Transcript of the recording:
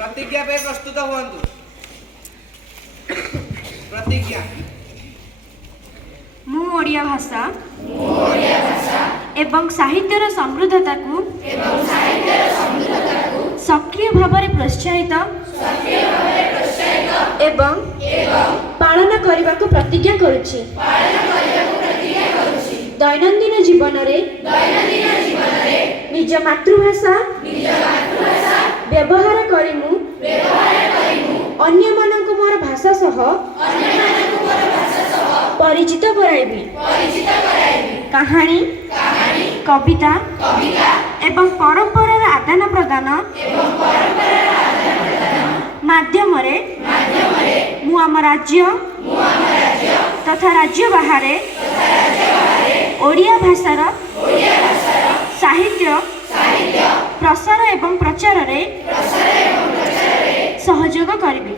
प्रतिज्ञा पे प्रस्तुत हुअन्तु। प्रतिज्ञा। मु ओडिया भाषा एवं साहित्यर समृद्धता को सक्रिय भाव में प्रोत्साहित एवं पालन करने को प्रतिज्ञा करुछि। दैनंदिन जीवन रे निज मातृभाषा व्यवहार करी मु अन्य मानक मोर भाषा सह परिचित कराइबी। कहानी कविता एवं परंपरार आदान प्रदान माध्यम मु आम राज्य तथा राज्य बाहर ओडिया भाषार साहित्य प्रसार एवं प्रचार रे सहयोग करिबी।